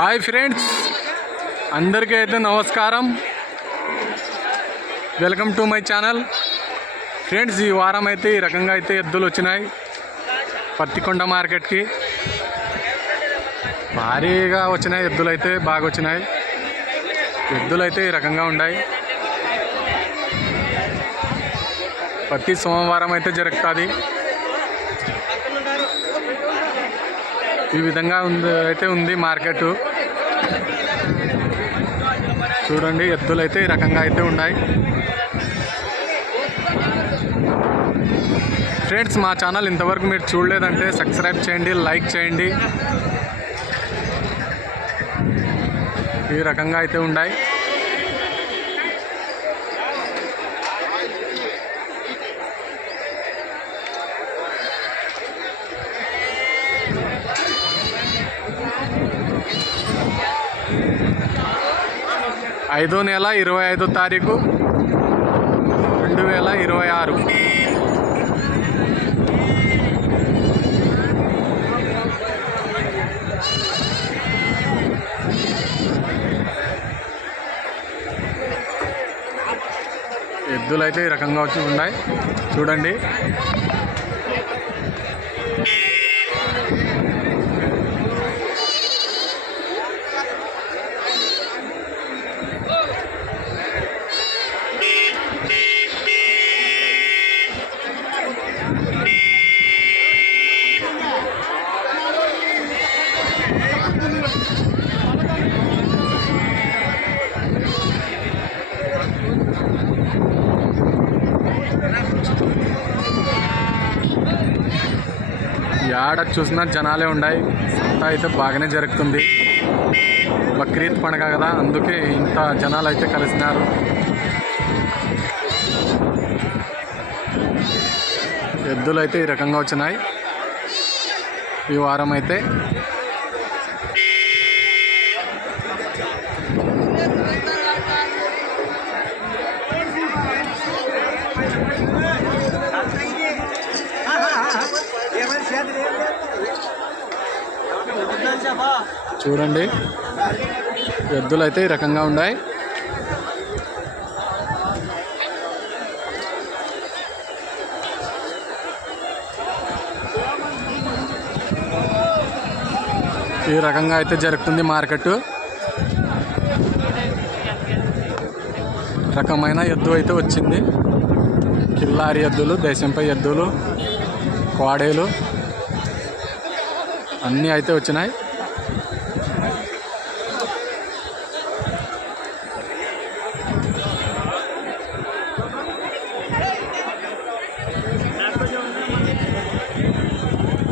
Hi friends, అందరికీ అయితే నమస్కారం. Welcome to my channel. Friends, ఈ వారం అయితే ఈ రకంగా అయితే ఎద్దులు వచ్చినాయి పత్తికొండ మార్కెట్కి. భారీగా వచ్చినాయి ఎద్దులు, అయితే బాగా వచ్చినాయి ఎద్దులు అయితే ఈ రకంగా ఉన్నాయి. ప్రతి సోమవారం అయితే జరుగుతుంది. ఈ విధంగా ఉంది మార్కెట్. చూడండి, ఎద్దులు అయితే ఈ రకంగా అయితే ఉన్నాయి. ఫ్రెండ్స్, మా ఛానల్ ఇంతవరకు మీరు చూడలేదంటే సబ్స్క్రైబ్ చేయండి, లైక్ చేయండి. ఈ రకంగా అయితే ఉన్నాయి. ఐదో నెల 25వ తారీఖు 2026. ఎద్దులు అయితే ఈ రకంగా వచ్చి ఉన్నాయి. చూడండి, యాడ చూసినా జనాలే ఉన్నాయి. సంత అయితే బాగానే జరుగుతుంది. బక్రీద్ పండుగ కదా, అందుకే ఇంత జనాలు అయితే కలిసినారు. ఎద్దులు అయితే ఈ రకంగా వచ్చినాయి ఈ వారం అయితే. చూడండి, ఎద్దులు అయితే ఈ రకంగా ఉన్నాయి. ఈ రకంగా అయితే జరుగుతుంది మార్కెట్. రకమైన ఎద్దు అయితే వచ్చింది. కిల్లారి ఎద్దులు, దేశంపై ఎద్దులు, కోడేలు అన్నీ అయితే వచ్చినాయి.